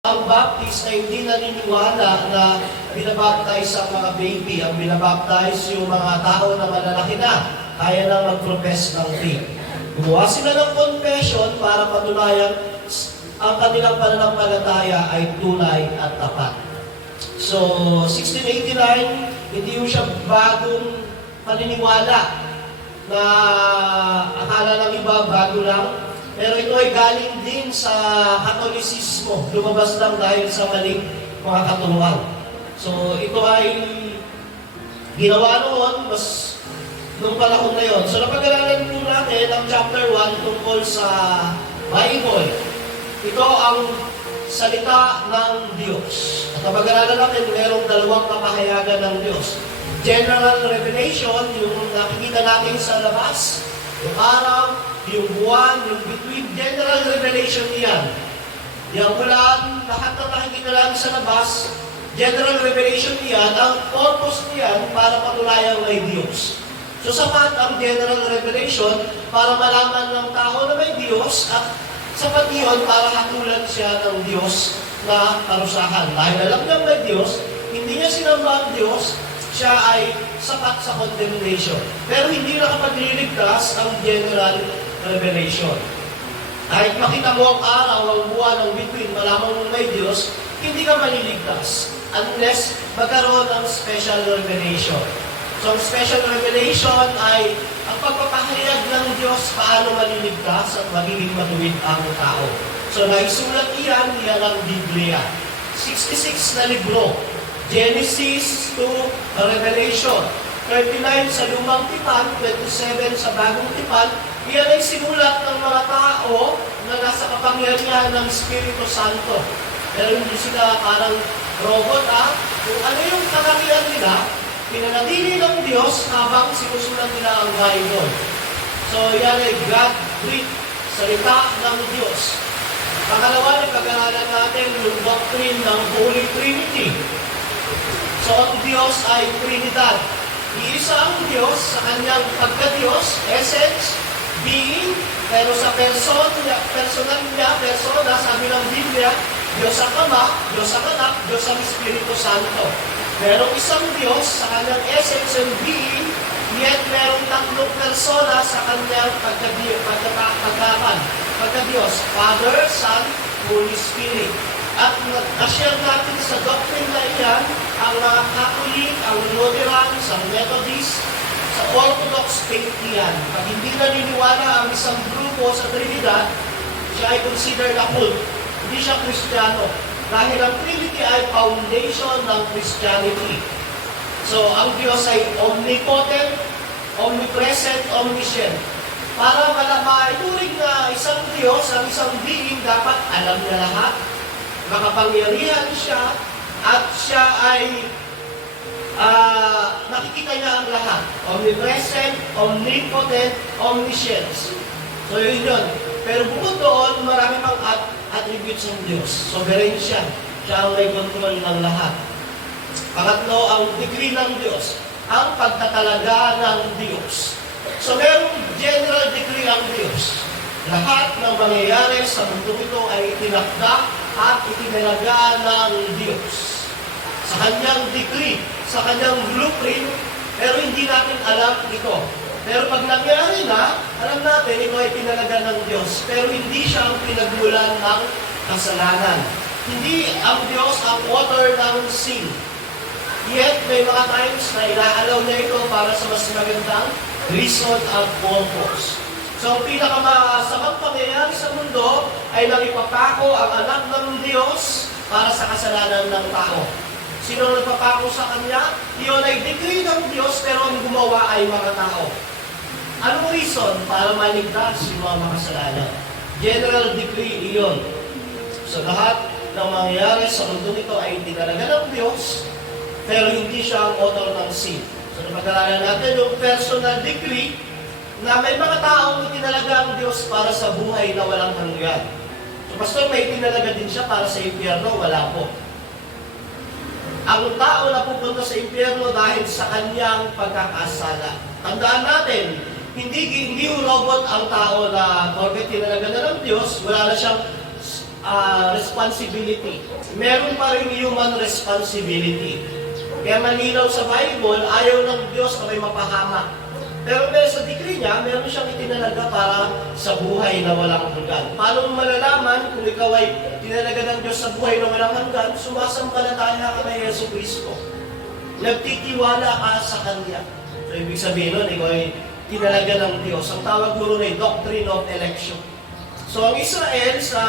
Ang baptist ay hindi naniniwala na binabaptize ang mga baby. Ang binabaptize yung mga tao na malalaki na, kaya na mag-profess ng faith. Gumawa sila ng confession para patunayan ang kanilang pananampalataya ay tunay at tapat. So, 1689, hindi yung siya bagong paniniwala na akala ng iba bago lang. Pero ito ay galing din sa Katolisismo. Lumabas lang dahil sa maling mga katuruan. So, ito ay ginawa noon, mas nung panahon na yun. So, napag-aralan po natin ang chapter 1 tungkol sa Bible. Ito ang salita ng Diyos. At napag-aralan natin, mayroong dalawang kapahayagan ng Diyos. General revelation, yung nakikita natin sa labas, yung araw, yung buwan, yung between, general revelation niyan. Yung ulan, lahat ng nakikita lang sa labas, general revelation niyan, ang purpose niyan para patunayan may Diyos. So sapat ang general revelation para malaman ng tao na may Diyos at sapat yun para hatulan siya ng Diyos na parusahan. Dahil alam niya may Diyos, hindi niya sinamba ang Diyos, siya ay sapat sa condemnation. Pero hindi nakapagliligtas ang general revelation. Kahit makita mo ang araw, ang buwan, ang between, malaman mo may Diyos, hindi ka maliligtas unless magkaroon ng special revelation. So, ang special revelation ay ang pagpapahayag ng Diyos paano maliligtas at magiging matuwid ang tao. So, naisulat iyan ang Biblia. 66 na libro. Genesis to Revelation. 39 sa Lumang Tipan, 27 sa Bagong Tipan. Iyan ay sinulat ng mga tao na nasa kapangyarihan ng Espiritu Santo. Pero hindi sila parang robot, Kung ano yung kapangyarihan nila, pinanatili ng Diyos habang sinusulat nila ang Bible. So, yan ay God-breathed, salita ng Diyos. Pangalawa, pag-aralan natin yung doctrine ng Holy Trinity. So, ang Diyos ay Trinidad. Iisa ang Diyos sa kanyang pagka-Diyos, essence, being, pero sa personal niya, persona, sabi ng Biblia, Diyos ang Ama, Diyos ang Anak, Diyos ang Espiritu Santo. Merong isang Diyos sa kanyang essence and being, yet merong tatlong persona sa kanyang pagka-Diyos, Father, Son, Holy Spirit. At na-share natin sa doctrine na iyan, ang mga Catholic, ang Lutherans, ang Methodist, sa Orthodox faith niyan. Pag hindi naniniwala ang isang grupo sa Trinidad, siya ay considered a cult. Hindi siya Kristiyano. Dahil ang Trinity ay foundation ng Christianity. So, ang Diyos ay omnipotent, omnipresent, omniscient. Para malaman, ituring na isang Diyos, ang isang being, dapat alam niya lahat, makapangyarihan siya, at siya ay nakikita niya ang lahat. Omnipresent, omnipotent, omniscience. So yun yun. Pero bukod doon, marami pang attributes ng Diyos. Sovereign siya. Siya ang may control ng lahat. Pangatlo, ang degree ng Diyos. Ang pagtatalaga ng Diyos. So merong general degree ang Diyos. Lahat ng mangyayari sa mundo ito ay itinakda at itinalaga ng Diyos. Sa kanyang decree, sa kanyang blueprint, pero hindi natin alam ito. Pero pag nangyari na, alam natin ito ay tinalaga ng Diyos. Pero hindi siya ang pinagmulan ng kasalanan. Hindi ang Diyos ang author ng sin. Yet, may mga times na inaalaw niya ito para sa mas magandang reason at purpose. So, ang pinakamasamang pangyayari sa mundo ay nang ipapako ang anak ng Diyos para sa kasalanan ng tao. Sino nagpapako sa Kanya? Iyon ay decree ng Diyos, pero ang gumawa ay mga tao. Anong reason? Para maligtas yung mga makasalanan. General decree iyon. So, lahat ng mangyayari sa mundo nito ay tinalaga ng Diyos, pero hindi siya ang author ng sin. So, napag-aralan natin yung personal decree na may mga taong itinalaga ang Diyos para sa buhay na walang hanggan. So, pastor, may itinalaga din siya para sa impyerno? Wala po. Ang tao na pupunta sa impyerno dahil sa kanyang pagkakasala. Tandaan natin, hindi robot ang tao na porket tinalaga na ng Diyos, wala na siyang responsibility. Meron pa rin human responsibility. Kaya malinaw sa Bible, ayaw ng Diyos na may mapahamak. Pero sa decree niya, meron siyang itinalaga para sa buhay na walang hanggan. Paano mo malalaman kung ikaw ay tinalaga ng Diyos sa buhay na walang hanggan? Sumasampalataya ka kay Yesu Cristo. Nagtitiwala ka sa Kanya. So, ibig sabihin nun, ikaw ay tinalaga ng Diyos. Ang tawag guro na doctrine of election. So, ang Israel sa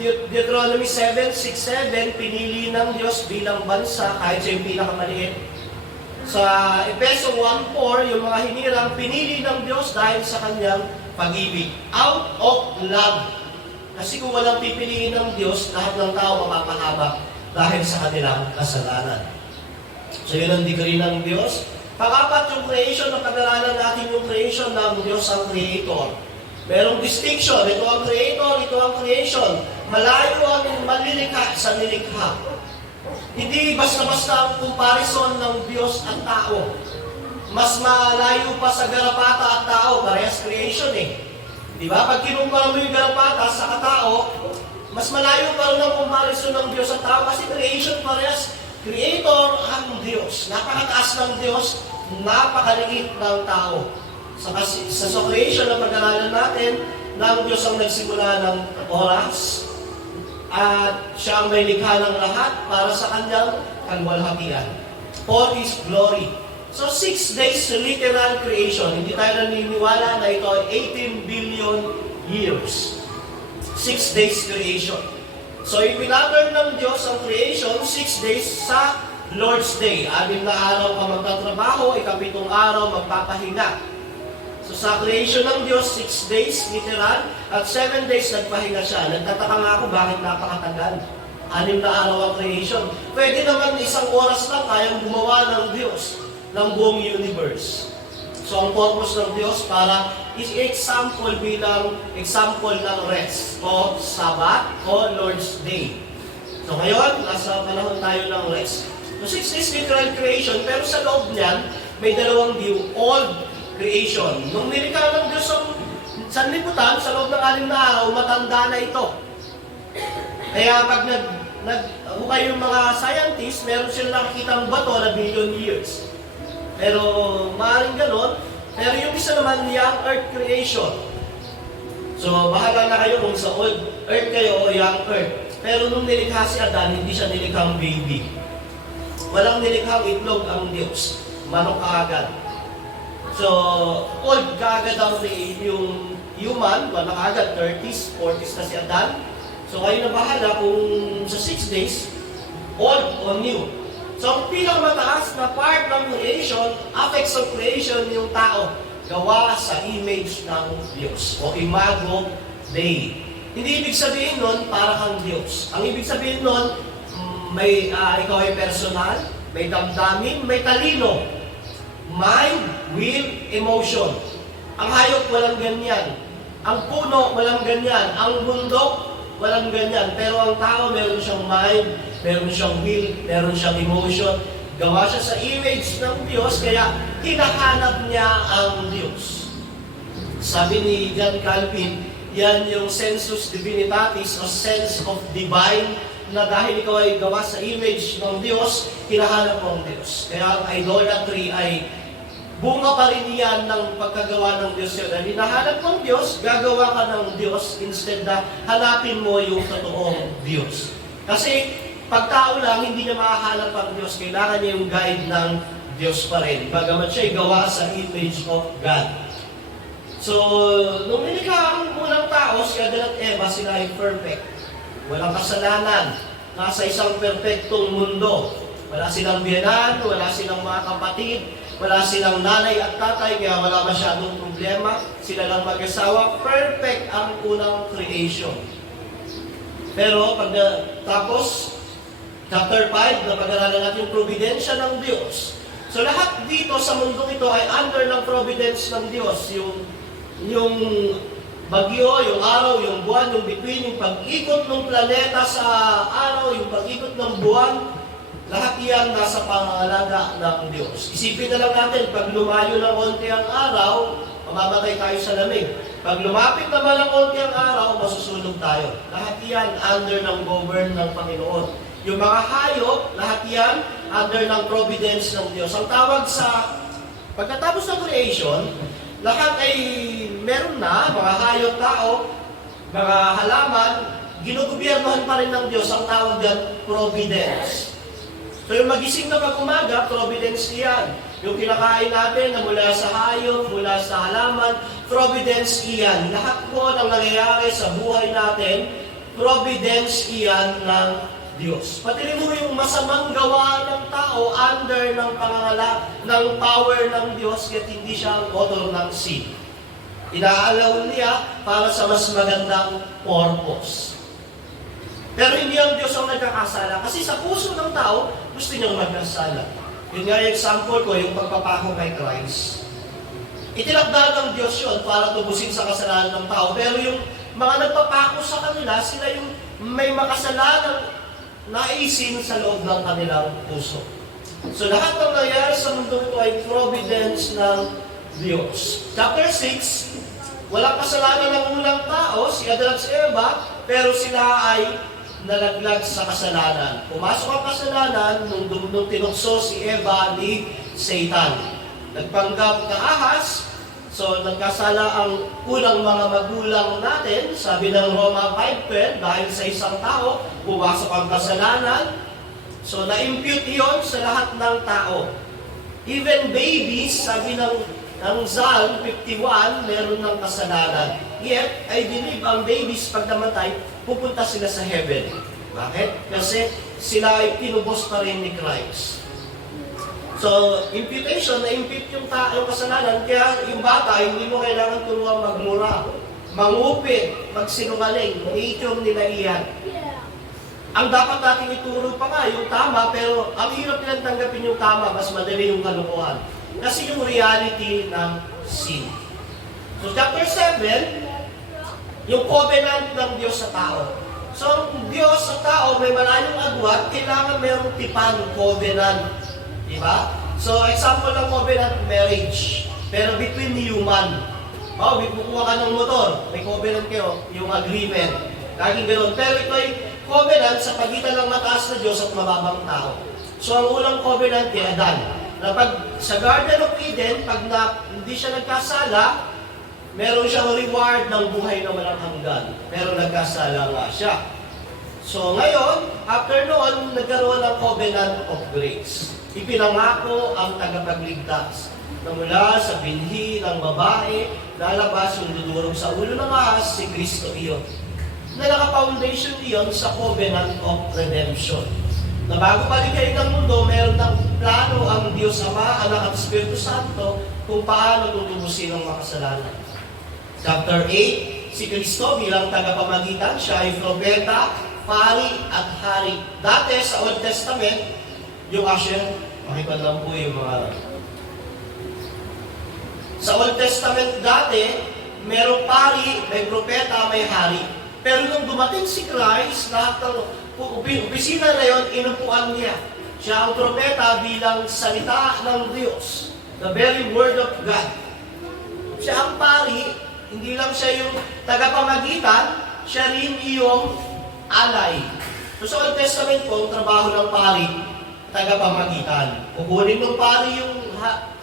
Deuteronomy 7:6-7, pinili ng Diyos bilang bansa, kahit siya yung pinakamaliit. Sa Efeso 1:4, yung mga hinirang pinili ng Diyos dahil sa Kanyang pag-ibig. Out of love. Kasi kung walang pipiliin ng Diyos, lahat ng tao mapapahamak dahil sa kanilang kasalanan. So yun ang degree ng Diyos. Pang-apat, yung creation, napag-aralan natin yung creation ng Diyos ang Creator. Merong distinction, ito ang Creator, ito ang creation. Malayo ang malilikha sa nilikha. Hindi basta-basta ang comparison ng Diyos at tao. Mas malayo pa sa garapata at tao, parehas creation eh. Di ba? Pag kinumpara mo yung garapata sa katao, mas malayo pa rin ang comparison ng Diyos at tao kasi creation parehas. Creator ang Diyos. Napakataas ng Diyos, napakaliit ng tao. Sa creation na pag-aralan natin, ng Diyos ang nagsimula ng oras, at siya ang may likha ng lahat para sa kanyang kalwalhatian. For His glory. So 6 days literal creation. Hindi tayo naniniwala na ito ay 18 billion years. 6 days creation. So ipinatern ng Diyos ang creation 6 days sa Lord's Day. 6 na araw ka magtatrabaho, 7 araw magpapahinga. So sa creation ng Diyos, 6 days, literal, at 7 days nagpahinga siya. Nagtataka nga ako bakit napakatagal. 6 na araw ang creation. Pwede naman 1 oras lang kayang gumawa ng Diyos, ng buong universe. So ang purpose ng Diyos para i-example bilang example ng rest o Sabbath o Lord's Day. So ngayon, nasa panahon tayo ng rest. So 6 days literal creation, pero sa loob niyan, may dalawang view. Old creation. Nung nilikha ng Diyos ang sanlibutan, sa loob ng 6 na araw, matanda na ito. Kaya pag hukay yung mga scientists, meron silang nakikitang bato na billion years. Pero maaaring ganon. Pero yung isa naman, young earth creation. So, bahala na kayo kung sa old earth kayo o young earth. Pero nung nilikha si Adan, hindi siya nilikhang baby. Walang nilikhang itlog ang Diyos. Manok kaagad. So, old kaagad ang yung human, walang agad, 30s, 40s na si Adan. So, kayo na bahala kung sa 6 days, old o new. So, ang pinakamataas na part ng creation, apex of creation, yung tao, gawa sa image ng Diyos, o imago Dei. Hindi ibig sabihin nun, para kang Diyos. Ang ibig sabihin nun, ikaw ay personal, may damdamin, may talino. Mind, will, emotion. Ang hayop, walang ganyan. Ang puno, walang ganyan. Ang bundok, walang ganyan. Pero ang tao, meron siyang mind, meron siyang will, meron siyang emotion. Gawa siya sa image ng Diyos, kaya hinahanap niya ang Diyos. Sabi ni John Calvin, yan yung sensus divinitatis o sense of divine, na dahil ikaw ay gawa sa image ng Diyos, hinahanap mo ang Diyos. Kaya ang idolatry ay bunga pa rin yan ng pagkagawa ng Diyos yun. Dahil hinahanap mo ang Diyos, gagawa ka ng Diyos instead na hanapin mo yung totoong Diyos. Kasi pag tao lang, hindi niya makahanap ang Diyos. Kailangan niya yung guide ng Diyos pa rin. Bagamat siya ay gawa sa image of God. So, nung nilikha ang unang tao, si Adan at Eva, sila ay perfect. Walang kasalanan. Nasa isang perfectong mundo. Wala silang biyanan, wala silang mga kapatid, wala silang nanay at tatay, kaya wala masyadong problema. Sila lang mag-asawa. Perfect ang unang creation. Pero tapos, chapter 5, na pag-aralan natin yung providensya ng Diyos. So lahat dito sa mundong ito ay under ng providence ng Diyos. Yung bagyo, yung araw, yung buwan, yung between, yung pag-ikot ng planeta sa araw, yung pag-ikot ng buwan, lahat yan nasa pangalaga ng Diyos. Isipin na lang natin, pag lumayo ng konti ang araw, mamamatay tayo sa lamig. Pag lumapit naman ang konti ang araw, masusunog tayo. Lahat yan under ng govern ng Panginoon. Yung mga hayop, lahat yan under ng providence ng Diyos. Ang tawag sa pagkatapos ng creation, lahat ay meron na, mga hayop, tao, mga halaman, ginugobyernohan pa rin ng Diyos. Ang tawag yan, providence. So yung magising na pag-umaga, providence iyan. Yung kinakain natin na mula sa hayop, mula sa halaman, providence iyan. Lahat po ng nangyayari sa buhay natin, providence iyan ng Diyos. Pati rin mo yung masamang gawa ng tao under ng pangangala ng power ng Diyos, kaya hindi siya ang author ng sin. Inaalaw niya para sa mas magandang purpose. Pero hindi ang Diyos ang nagkakasala. Kasi sa puso ng tao, gusto niyang magkasala. Yun nga yung example ko, yung pagpapako kay Christ. Itinakda ng Diyos yun para tubusin sa kasalanan ng tao. Pero yung mga nagpapako sa kanila, sila yung may makasalanang naisin sa loob ng kanilang puso. So lahat ng nangyayari sa mundo ito ay providence ng Diyos. Chapter 6, walang kasalanan ng unang tao, si Adan at si Eva, pero sila ay nalaglag sa kasalanan. Pumasok ang kasalanan nung tinukso si Eva ni Satan. Nagpanggap na ahas, so nagkasala ang unang mga magulang natin, sabi ng Roma 5:12, dahil sa isang tao, pumasok ang kasalanan, so na-impute iyon sa lahat ng tao. Even babies, sabi ng Psalm 51, meron ng kasalanan. Yet, I believe ang babies pag namatay, pupunta sila sa heaven. Bakit? Kasi sila ay tinubos pa rin ni Christ. So, imputation, na-impute yung kasalanan, kaya yung bata, hindi mo kailangan turuan magmura, mangupit, magsinungaling, iityong nila iyan. Ang dapat natin ituro pa nga, yung tama, pero ang hirap nilang tanggapin yung tama, mas madali yung kalokohan. Kasi yung reality ng sin. So, chapter 7, yung covenant ng Diyos sa tao. So, ang Diyos sa tao, may malayong agwat, kailangan mayroong tipang covenant. Diba? So, example ng covenant, marriage. Pero between human. Bukuha ka ng motor, may covenant kayo, yung agreement. Laging ganoon. Pero ito ay covenant sa pagitan ng mataas na Diyos at mababang tao. So, ang unang covenant kay Adan. Na pag sa Garden of Eden, pag hindi siya nagkasala, meron siyang reward ng buhay na walang hanggan. Pero nagkasala nga siya. So ngayon, after noon, nagkaroon ng covenant of grace. Ipinangako ang tagapagligtas na mula sa binhi ng babae, lalabas yung dudurog sa ulo ng ahas, si Kristo iyon. Na naka-foundation iyon sa covenant of redemption. Na bago palikay ng mundo, meron ng plano ang Diyos Ama, Anak at Espiritu Santo kung paano tutubusin ang makasalanan. Chapter 8, si Kristo bilang tagapamagitan, siya ay propeta, pari at hari. Dati sa Old Testament, yung usher, pakipad lang po yung mga... Sa Old Testament dati, merong pari, may propeta, may hari. Pero nung dumating si Christ, lahat ng opisina na yun, inupuan niya. Siya ang propeta bilang salita ng Diyos. The very word of God. Siya ang pari, hindi lang siya yung tagapamagitan, siya rin yung alay. So sa Old Testament po, ang trabaho ng pari, tagapamagitan. Kukunin ng pari yung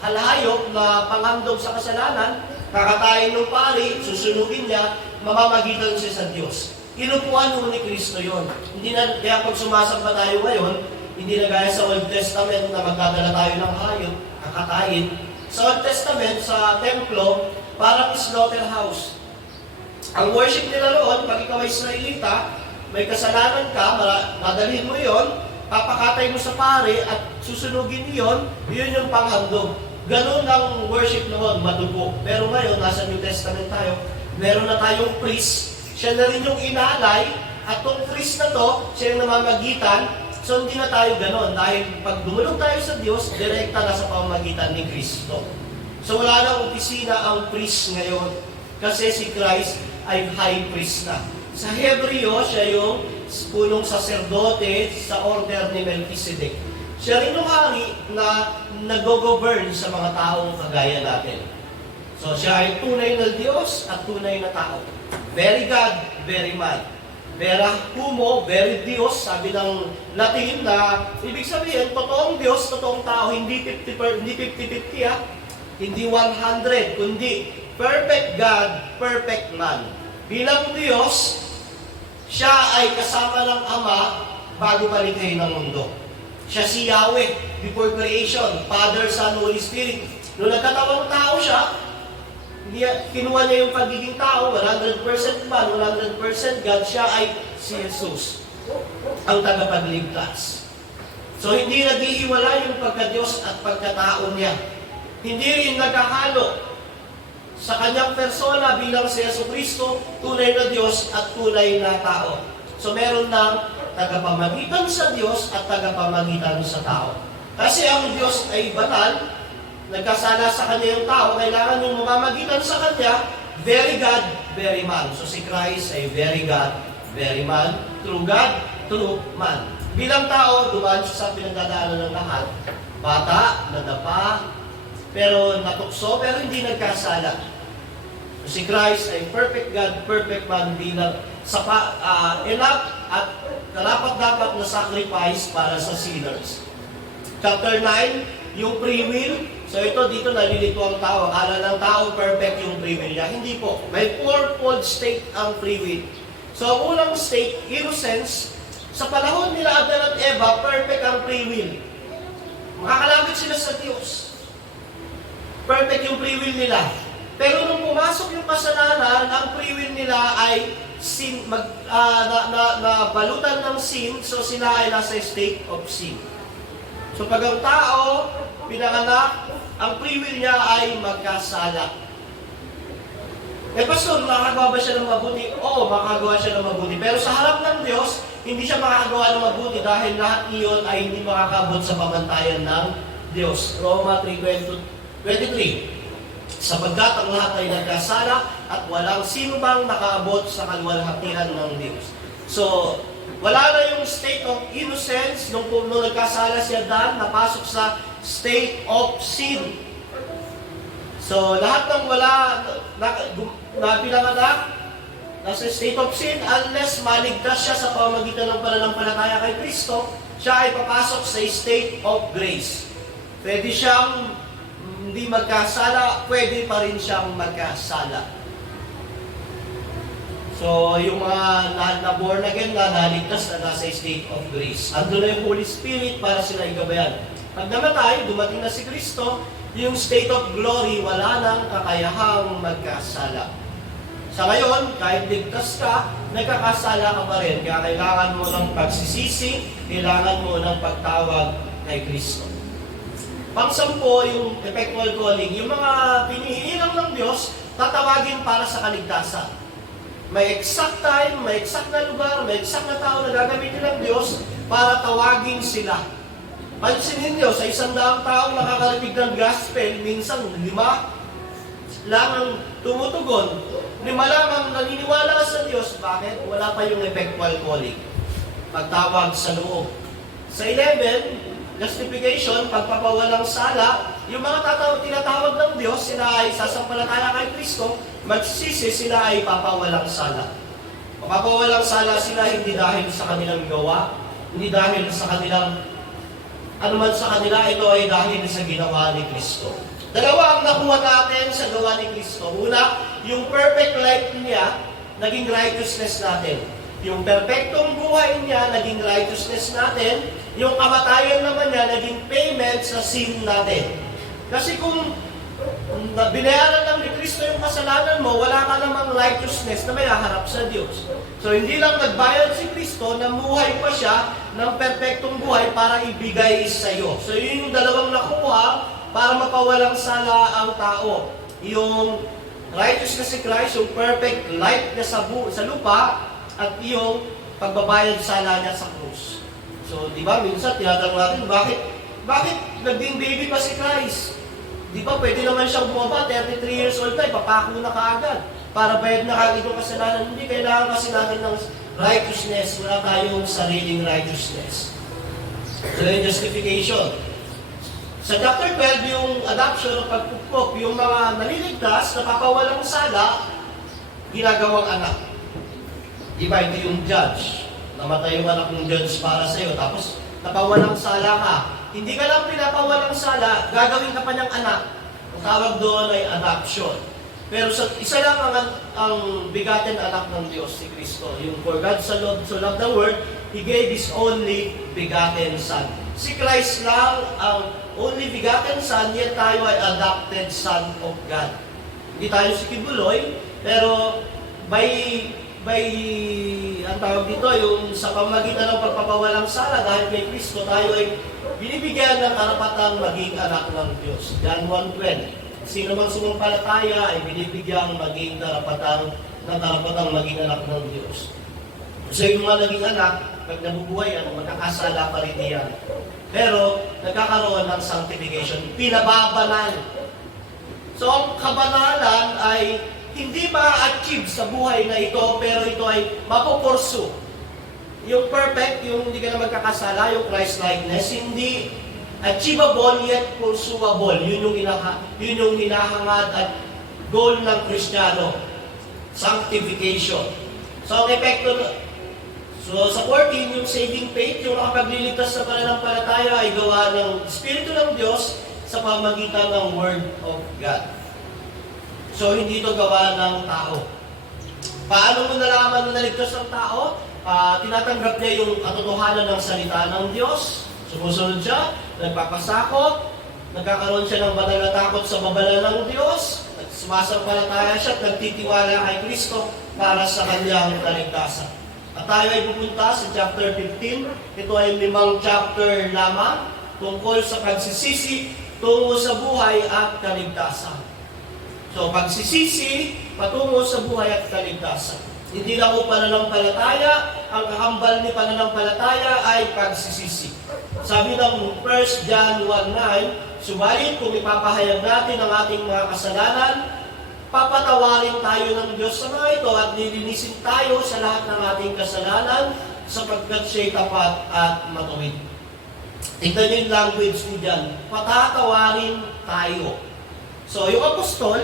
halahayop na panghandog sa kasalanan, kakatayin ng pari, susunugin niya, mamamagitan siya sa Diyos. Inupuan mo ni Kristo yun. Hindi na, kaya pag sumasamba tayo ngayon, hindi na gaya sa Old Testament na magdadala tayo ng hayop, kakatayin. Sa Old Testament, sa templo, parang slaughterhouse. Ang worship nila roon, pag ikaw ay Israelita, may kasalanan ka, madalhin mo yon, papakatay mo sa pare at susunugin yon, yun yung panghandog. Ganun ang worship noon, madugo. Pero ngayon, nasa New Testament tayo, meron na tayong priest. Siya na rin yung inalay, at tong priest na to, siya yung namamagitan. So hindi na tayo ganon, dahil pag dumulog tayo sa Diyos, direkta na sa pamamagitan ni Kristo. So wala nang opisina ang priest ngayon, kasi si Christ ay high priest na. Sa Hebreo, siya yung punong saserdote sa order ni Melchizedek. Siya rin yung hari na nag-govern sa mga taong kagaya natin. So siya ay tunay na Diyos at tunay na tao. Very God, very man. Vera humo, very Diyos, sabi ng Latin na ibig sabihin, totoong Diyos, totoong tao, hindi 50-50 ah. Hindi 100, kundi perfect God, perfect man. Bilang Diyos, siya ay kasama ng Ama bago palikhayin ng mundo. Siya si Yahweh before creation, Father, Son, Holy Spirit. Nung nagkatawang tao siya, kinuha niya yung pagiging tao, 100% man, 100% God, siya ay si Jesus, ang tagapagligtas. So hindi naghihiwala yung pagka-Diyos at pagkatao niya. Hindi rin nagkahalo sa kanyang persona bilang si Jesucristo, tunay na Diyos at tunay na tao. So meron ng tagapamagitan sa Diyos at tagapamagitan sa tao. Kasi ang Diyos ay banal, nagkasala sa kanya yung tao, kailangan yung mamamagitan sa kanya, very God, very man. So si Christ ay very God, very man, true God, true man. Bilang tao, dumaan siya sa pinagdadaanan ng lahat. Bata, nadapa, pero natukso, pero hindi nagkasala. So si Christ ay perfect God, perfect man, bilang enough at karapat-dapat na sacrifice para sa sinners. Chapter 9, yung free will. So ito, dito nalilito ang tao. Akala ng tao perfect yung free will niya. Hindi po. May fourfold state ang free will. So ang unang state, innocence. Sa panahon nila Adan at Eva, perfect ang free will. Makakalapit sila sa Diyos. Perfect yung free will nila. Pero nung pumasok yung kasalanan, ang free will nila ay balutan ng sin, so sila ay nasa state of sin. So pag ang tao, pinanganak, ang free will niya ay magkasala. Pastor, makakagawa ba siya ng mabuti? Oo, makakagawa siya ng mabuti. Pero sa harap ng Diyos, hindi siya makakagawa ng mabuti dahil lahat iyon ay hindi makakabot sa pamantayan ng Diyos. Roma 3:23. Sapagkat ang lahat ay nagkasala at walang sino bang nakaabot sa kaluwalhatian ng Diyos. So, wala na yung state of innocence nung nagkasala si Adan, napasok sa state of sin. So, lahat ng wala na pinanganak, nasa state of sin, unless maligtas siya sa pamamagitan ng pananampalataya kay Kristo, siya ay papasok sa state of grace. Pwede siyang hindi magkasala, pwede pa rin siyang magkasala. So, yung mga na born again na naligtas na nasa state of grace. Andun na yung Holy Spirit para sila igabayan. Pag namatay, dumating na si Kristo, yung state of glory, wala nang kakayahang magkasala. Sa ngayon, kahit ligtas ka, nagkakasala ka pa rin. Kaya kailangan mo ng pagsisisi, kailangan mo ng pagtawag kay Kristo. Pang-sampo, yung effectual calling, yung mga pinihinilang ng Diyos, tatawagin para sa kaligtasan. May exact time, may exact na lugar, may exact na tao na gagamitin ng Diyos para tawagin sila. Pansinin niyo, sa 100 taong nakakarinig ng gospel, minsan 5 lang ang tumutugon. 5 lang ang naniniwala sa Diyos. Bakit? Wala pa yung effectual calling. Pagtawag sa loob. Sa 11, justification, pagpapawalang sala, yung mga tinatawag ng Diyos, sila ay sasampalataya kay Kristo, magsisisi, sila ay papawalang sala. Papawalang sala sila hindi dahil sa kanilang gawa, hindi dahil sa kanilang, anuman sa kanila, ito ay dahil sa ginawa ni Kristo. Dalawa ang nakuha natin sa gawa ni Kristo. Una, yung perfect life niya, naging righteousness natin. Yung perfectong buhay niya, naging righteousness natin. Yung kamatayan naman niya, naging payment sa sin natin. Kasi kung binayaran lang ni Kristo yung kasalanan mo, wala ka namang righteousness na may haharap sa Diyos. So hindi lang nagbayad si Kristo, namuhay pa siya ng perfectong buhay para ibigay sa iyo. So yun yung dalawang nakuha para mapawalang sala ang tao. Yung righteousness ni Christ, yung perfect life niya sa lupa, at yung pagbabayad sala niya sa krus. So, di ba, minsan tinatanong natin, bakit naging baby pa si Christ? Di ba, pwede naman siyang bumaba, 33 years old na, ipapako na kaagad, para bayad na kaagad yung kasalanan. Hindi, kailangan kasi natin ng righteousness, wala tayong sariling righteousness. So, yung justification. Sa chapter 12, yung adoption o pagpupok, yung mga naliligtas, napapawalang sala, ginagawang anak. Diba, ito yung judge. Namatay yung anak ng judge para sa'yo, tapos napawalang sala ka. Hindi ka lang pinapawalang sala, gagawin ka pa niyang anak. Ang tawag doon ay adoption. Pero isa lang ang bigatin anak ng Diyos, si Kristo. Yung for God so loved the world, He gave His only begotten Son. Si Christ lang ang only begotten Son, yet tayo ay adopted Son of God. Hindi tayo si Kibuloy, pero ang tawag dito, yung sa pamagitan ng pagpapawalang sala dahil kay Kristo, tayo ay binibigyan ng karapatang maging anak ng Diyos. John 1:20. Sino mang sumampalataya ay binibigyan maging karapatang maging anak ng Diyos. So yung mga naging anak, pag nabubuhay yan, magkakasala pa rin yan. Pero nagkakaroon ng sanctification, pinababanal. So ang kabanalan ay hindi ma-achieve sa buhay na ito, pero ito ay mapoporsu. Yung perfect, yung hindi ka na magkakasala, yung Christ-likeness, hindi achievable yet pursuable. Yun yung hinahangad at goal ng Kristiyano. Sanctification. So, ang epekto, sa 14, yung saving faith, yung nakapagliligtas sa pananampalataya ay gawa ng Espiritu ng Diyos sa pamagitan ng Word of God. So, hindi ito gawa ng tao. Paano mo nalaman na naligtas ng tao? Tinatanggap niya yung katotohanan ng salita ng Diyos. Sumusunod siya, nagpapasakop, nagkakaroon siya ng banal na takot sa babala ng Diyos, sumasampalataya siya at nagtitiwala kay Kristo para sa kanyang kaligtasan. At tayo ay pupunta sa chapter 15. Ito ay 5 chapter lamang tungkol sa pagsisisi tungo sa buhay at kaligtasan. So, pagsisisi patungo sa buhay at kaligtasan. Hindi lang po pananampalataya, ang kakambal ni pananampalataya ay pagsisisi. Sabi ng 1 John 1:9, subalit kung ipapahayag natin ang ating mga kasalanan, papatawarin tayo ng Diyos sa mga ito at lilinisin tayo sa lahat ng ating kasalanan sapagkat siya'y tapat at matuwid. Tignan niyo yung language mo dyan, patatawarin tayo. So, yung apostol,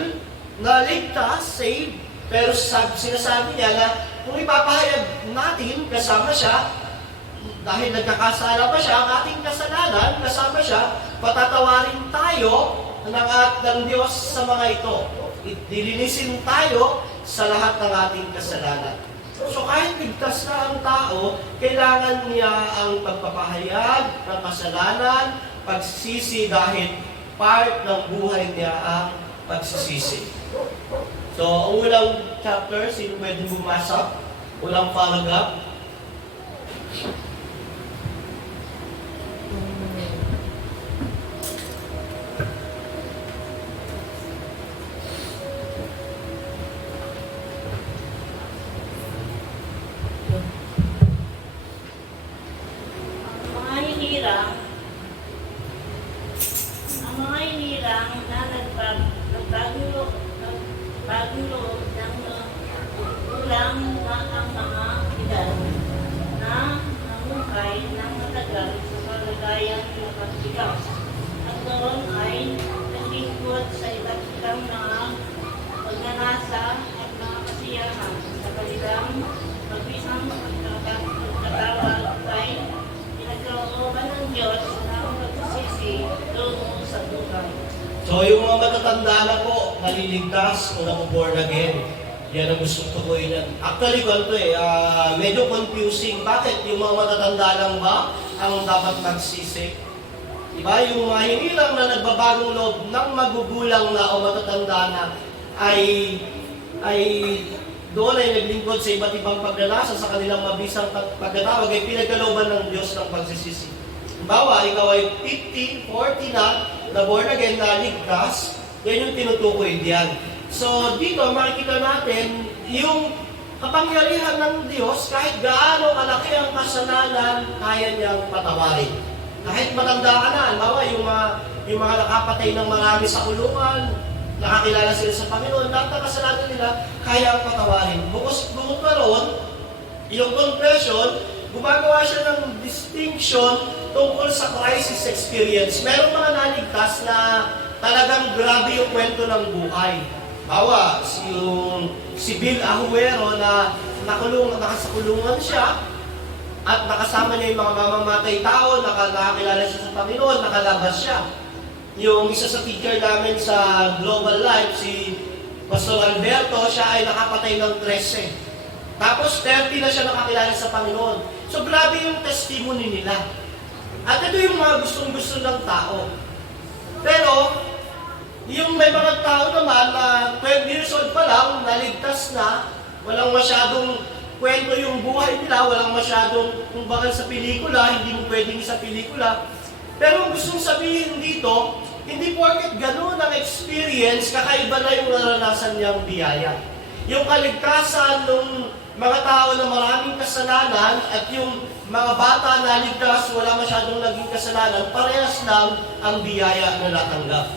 na ligtas, saved, pero sinasabi niya na kung ipapahayag natin, kasama siya, dahil nagkakasala pa siya, ang ating kasalanan, kasama siya, patatawarin tayo ng Diyos sa mga ito. Dilinisin tayo sa lahat ng ating kasalanan. So kahit ligtas na ang tao, kailangan niya ang pagpapahayag ng kasalanan, pagsisisi dahil part ng buhay niya ang pagsisisi. So, ang unang chapter, sino pwede bumasa? Unang paragraph. Ang mga hinirang na nagbagong loob ng kulang na ang mga edad na namuhay ng matagal sa kalagayan ng pagsigaw. At noon ay naglingkod sa iba't ibang mga pagnanasa at mga kasiyahan sa kanilang mabisang pagkatawag ay pinagkalooban ng Diyos ng pagsisisi tungo sa buhay. So, yung mga matatanda na po, naliligtas o na-born again, yan ang gusto ko yan. Actually, medyo confusing. Bakit? Yung mga matatanda lang ba ang dapat magsisi? Diba? Yung mga hinilang na nagbabagong loob ng magugulang na o matatanda na ay doon ay naglingkod sa iba't ibang pagnanasa sa kanilang mabisang pagkatawag ay pinagkalooban ng Diyos ng pagsisisi. Halimbawa, ikaw ay 50, 40 na born again, na ligtas, yan yung tinutukoy diyan. So, dito makikita natin yung kapangyarihan ng Diyos, kahit gaano kalaki ang kasalanan, kaya niyang patawarin. Kahit matanda ka na, halimbawa, yung mga nakapatay ng marami sa kulungan, nakakilala sila sa Panginoon, lahat ng kasalanan nila, kaya ang patawarin. Bukod pa roon, yung confession, gumagawa siya ng distinction tungkol sa crisis experience. Merong mga naligtas na talagang grabe yung kwento ng buhay. Bawa, si Bill Ahuero na nakasakulungan siya at nakasama niya yung mga mamamatay tao, nakakilala siya sa Panginoon, nakalabas siya. Yung isa sa teacher namin sa Global Life, si Pastor Alberto, siya ay nakapatay ng 13. Tapos 30 na siya nakakilala sa Panginoon. So grabe yung testimony nila. At ito yung mga gustong-gusto ng tao. Pero, yung may mga tao naman na 12 years old pa lang, naligtas na, walang masyadong kwento yung buhay nila, walang masyadong, kung bakit sa pelikula, hindi mo pwedeng sa pelikula. Pero ang gustong sabihin dito, hindi porket gano'n ang experience, kakaiba na yung naranasan niyang biyaya. Yung kaligtasan ng mga tao na maraming kasalanan at yung mga bata na ligtas, wala masyadong naging kasalanan, parehas lang ang biyaya na natanggap.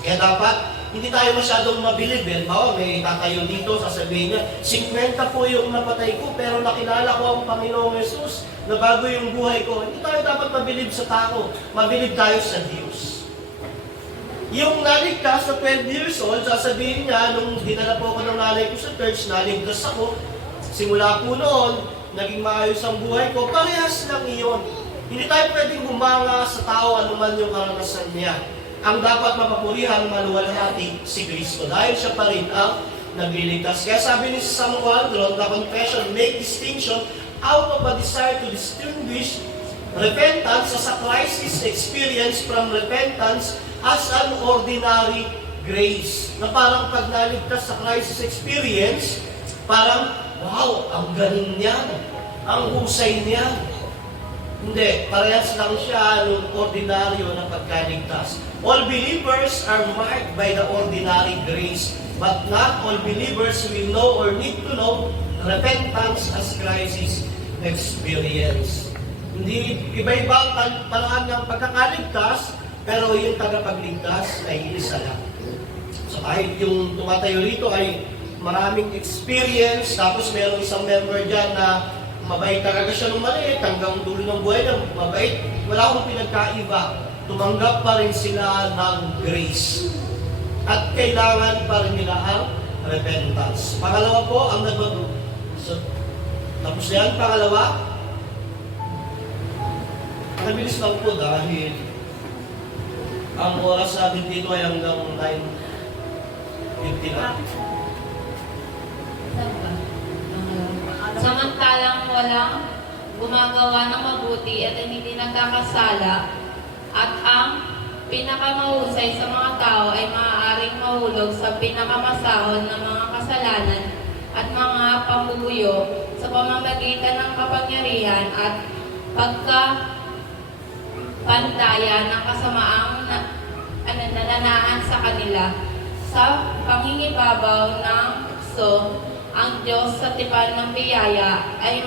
Kaya dapat, hindi tayo masyadong mabilib. Bawa, may tatayo dito, sasabihin niya, 50 po yung napatay ko, pero nakilala ko ang Panginoong Jesus, na bago yung buhay ko. Hindi tayo dapat mabilib sa tao, mabilib tayo sa Diyos. Yung naligtas na 12 years old, sasabihin niya, nung dinala po ako ng nanay ko sa church, naligtas ako, simula po noon, naging maayos ang buhay ko, parehas lang iyon. Hindi tayo pwedeng humanga sa tao anuman yung karanasan niya. Ang dapat mapapurihan, maluwalhati, si Kristo. Dahil siya pa rin ang nagliligtas. Kaya sabi ni Sam Waldron, the confession make distinction out of a desire to distinguish repentance as a crisis experience from repentance as an ordinary grace. Na parang pag naligtas sa crisis experience, parang, wow, ang galing niya, ang husay niya. Hindi, parehas lang siya ng ordinaryo na pagkaligtas. All believers are marked by the ordinary grace, but not all believers will know or need to know repentance as crisis experience. Hindi, iba-iba ang paraan ng pagkakaligtas, pero yung tagapagligtas ay isa lang. So kahit yung tumatayo rito ay maraming experience, tapos meron isang member dyan na mabait talaga siya nung maliit, hanggang dulo ng buhay niya, mabait, wala akong pinagkaiba. Tumanggap pa rin sila ng grace. At kailangan pa rin nila ang repentance. Pangalawa po, ang tapos yan, pangalawa, nabilis lang po dahil ang oras natin dito ay hanggang 9:50 na. Samantalang walang gumagawa ng mabuti at hindi nagkakasala, at ang pinakamahusay sa mga tao ay maaaring mahulog sa pinakamasahol ng mga kasalanan at mga pambubuyo sa pamamagitan ng kapangyarihan at pagkapantaya ng kasamaang nananaan sa kanila. Sa pangingibabaw ng puso, ang Diyos sa tipan ng biyaya ay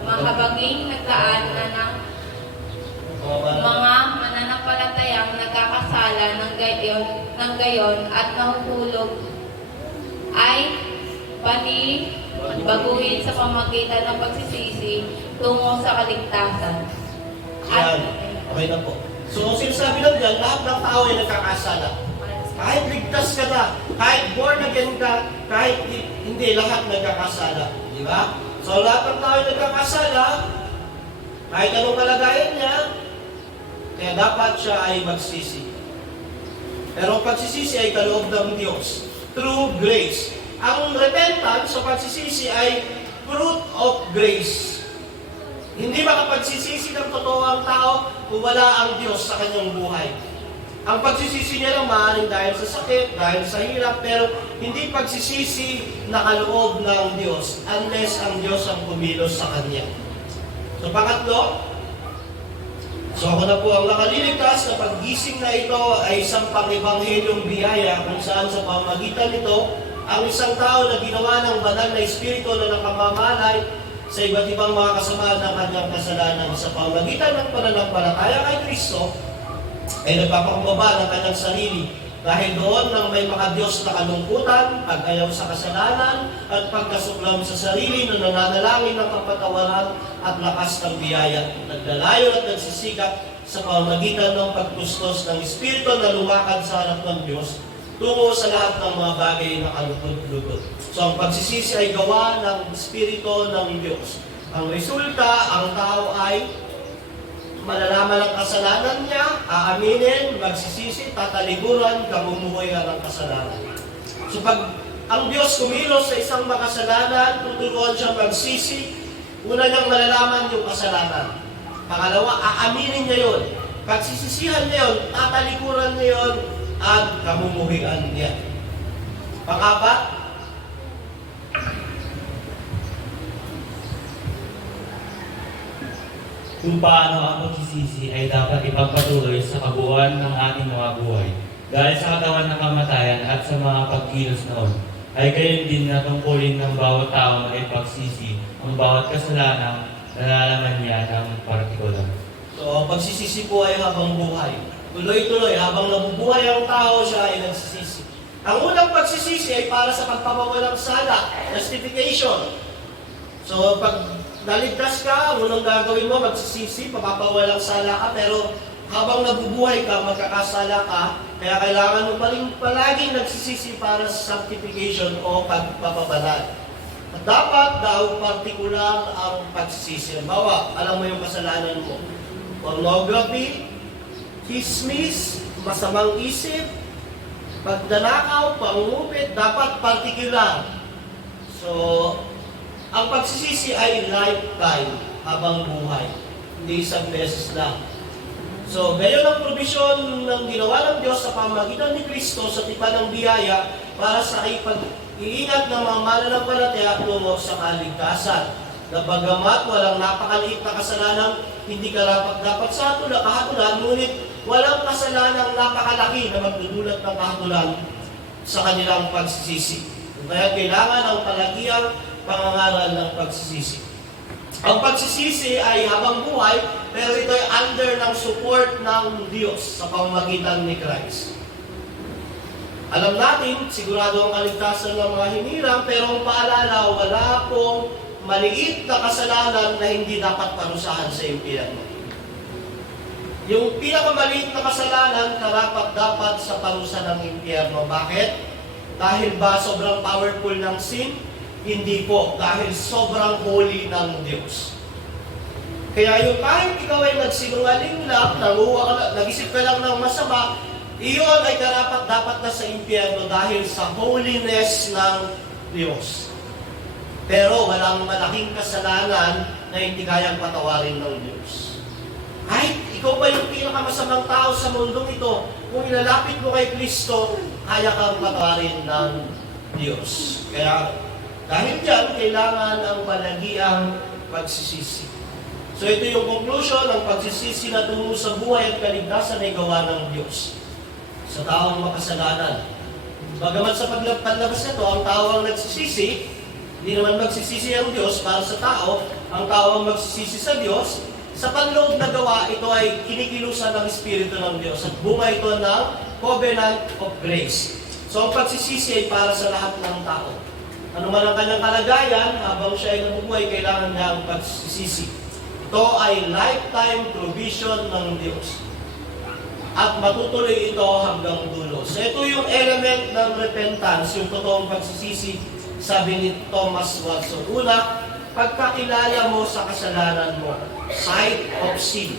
mahabaging naglaan na ng mga mananampalatayang nagkakasala ng gayon at nahuhulog ay baguhin sa pamagitan ng pagsisisi tungo sa kaligtasan. Yan, okay na po. So, sinasabi lang dyan, lahat ng tao ay nagkakasala. Kahit ligtas ka na, kahit born again ka, kahit hindi, lahat nagkakasala. Di ba? So, lahat ng tao ay nagkakasala, kahit anong kalagayan niya, kaya dapat siya ay magsisi. Pero ang pagsisisi ay kaloob ng Diyos, through grace. Ang repentance o pagsisisi ay fruit of grace. Hindi makapagsisisi ng totoo ang tao kung wala ang Diyos sa kanyang buhay. Ang pagsisisi niya lang maaaring dahil sa sakit, dahil sa hirap, pero hindi pagsisisi na kaloob ng Diyos unless ang Diyos ang kumilos sa kanya. So pangatlo, so ako na po ang nakaliligtas na paggising na ito ay isang pang-ebanghelyong biyaya kung saan sa pamagitan nito, ang isang tao na ginawa ng banal na espiritu na nakamamalay sa iba't ibang mga kasamaan ng kanyang kasalanan sa pamagitan ng pananampalataya kay Kristo, ay nagpapakumbaba ng kanyang sarili Dahil doon nang may mga Diyos na kalungkutan, pag-ayaw sa kasalanan, at pagkasuklam sa sarili na nananalangin ng kapatawaran at lakas ng biyaya. Nagdalayon at nagsisikap sa pamamagitan ng pagtustos ng Espiritu na lumakad sa harap ng Diyos tungo sa lahat ng mga bagay na kalugod-lugod. So ang pagsisisi ay gawa ng Espiritu ng Diyos. Ang resulta, ang tao ay malalaman ang kasalanan niya, aaminin, magsisisi, tatalikuran, kamumuhayan ng kasalanan. So pag ang Diyos kumilos sa isang makasalanan, tuturuan siya magsisi, una niyang malalaman yung kasalanan. Pangalawa, aaminin niya yun. Pagsisisihan niya yun, tatalikuran niya yun, at kamumuhian niya. Pang-apat, kung paano ang pagsisisi ay dapat ipagpatuloy sa kabuuan ng ating mga buhay. Dahil sa katawan ng kamatayan at sa mga pagkilos noon, ay gayon din na tungkulin ng bawat tao na ipagsisi ang bawat kasalanan na nalalaman niya ng partikular. so ang pagsisisi po ay habang buhay. Tuloy-tuloy, habang nabubuhay ang tao, siya ay nagsisisi. Ang unang pagsisisi ay para sa pagpapawalang sala, justification. So pag naligtas ka, unang gagawin mo, magsisisi, papapawalang sala ka, pero habang nabubuhay ka, magkakasala ka, kaya kailangan mo pa rin palaging nagsisisi para sa sanctification o pagpapabanal. At dapat daw partikular ang pagsisisi. Bawa, alam mo yung kasalanan mo. Pornography, chismis, masamang isip, pagdanakaw, pangungupit, dapat partikular. So, ang pagsisisi ay lifetime habang buhay. Hindi isang beses lang. So, gayon ang probisyon ng ginawa ng Diyos sa pamamagitan ni Kristo sa tipan ng biyaya para sa ipag-iingat ng mga mananampalataya tungo sa kaligtasan. Na bagamat walang napakaliit na kasalanan, hindi dapat sa kahatulan, ngunit walang kasalanang napakalaki na magdudulot ng kahatulan sa kanilang pagsisisi. Kaya kailangan ang palagiang pangangaral ng pagsisisi. Ang pagsisisi ay habang buhay, pero ito ay under ng support ng Diyos sa pamamagitan ni Christ. Alam natin, sigurado ang kaligtasan ng mga hinirang, pero ang paalala, wala pong maliit na kasalanan na hindi dapat parusahan sa impyerno. Yung pinakamaliit na kasalanan, karapat-dapat sa parusa ng impyerno. Bakit? Dahil ba sobrang powerful ng sin? Hindi po, dahil sobrang holy ng Diyos. Kaya yung kahit ikaw ay nagsinungaling lang, nag-isip ka lang ng masama, iyon ay karapat-dapat na sa impyerno dahil sa holiness ng Diyos. Pero walang malaking kasalanan na hindi kayang patawarin ng Diyos. Kahit ikaw pa yung pinakamasamang tao sa mundong ito, kung ilalapit mo kay Kristo, kaya kang patawarin ng Diyos. Kaya dahil dyan, kailangan ang palagiang pagsisisi. So ito yung conclusion, ang pagsisisi na tungo sa buhay at kaligtasan ay gawa ng Diyos sa taong makasalanan. Bagamat sa paglabas nito, ang tao ang nagsisisi, hindi naman magsisisi ang Diyos para sa tao, ang tao ang magsisisi sa Diyos. Sa panloob na gawa, ito ay kinikilusan ng Espiritu ng Diyos at bunga ito ng Covenant of Grace. So ang pagsisisi ay para sa lahat ng tao. Ano man ang kanyang kalagayan, habang siya ay nabubuhay, kailangan niya ang pagsisisi. Ito ay lifetime provision ng Diyos. At matutuloy ito hanggang dulo. So ito yung element ng repentance, yung totoong pagsisisi, sabi ni Thomas Watson. Una, pagkakilala mo sa kasalanan mo, sight of sin.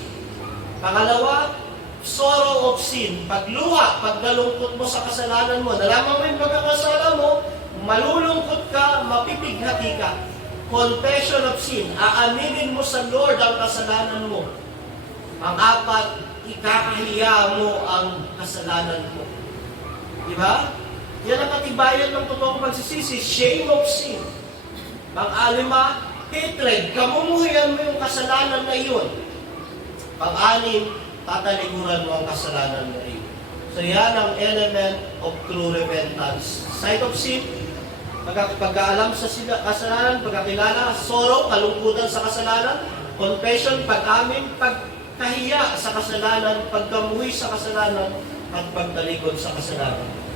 Pangalawa, sorrow of sin. Pagluha, pagdalungkot mo sa kasalanan mo, nalaman mo yung pagkakasala mo, malulungkot ka, mapipighati ka. Confession of sin. Aaminin mo sa Lord ang kasalanan mo. Pang-apat, ikakahiya mo ang kasalanan mo. Diba? Yan ang katibayan ng totoong pagsisisi. Shame of sin. Pang-alima, hatred. Kamumuhian mo yung kasalanan na iyon. Pang-anim, tatalikuran mo ang kasalanan na iyon. So yan ang element of true repentance. Sight of sin, pagkaalam sa kasalanan, pagkakilala, sorrow, kalungkutan sa kasalanan, confession, pag-amin, pagkahiya sa kasalanan, pagkamuhi sa kasalanan, at pagtalikod sa kasalanan.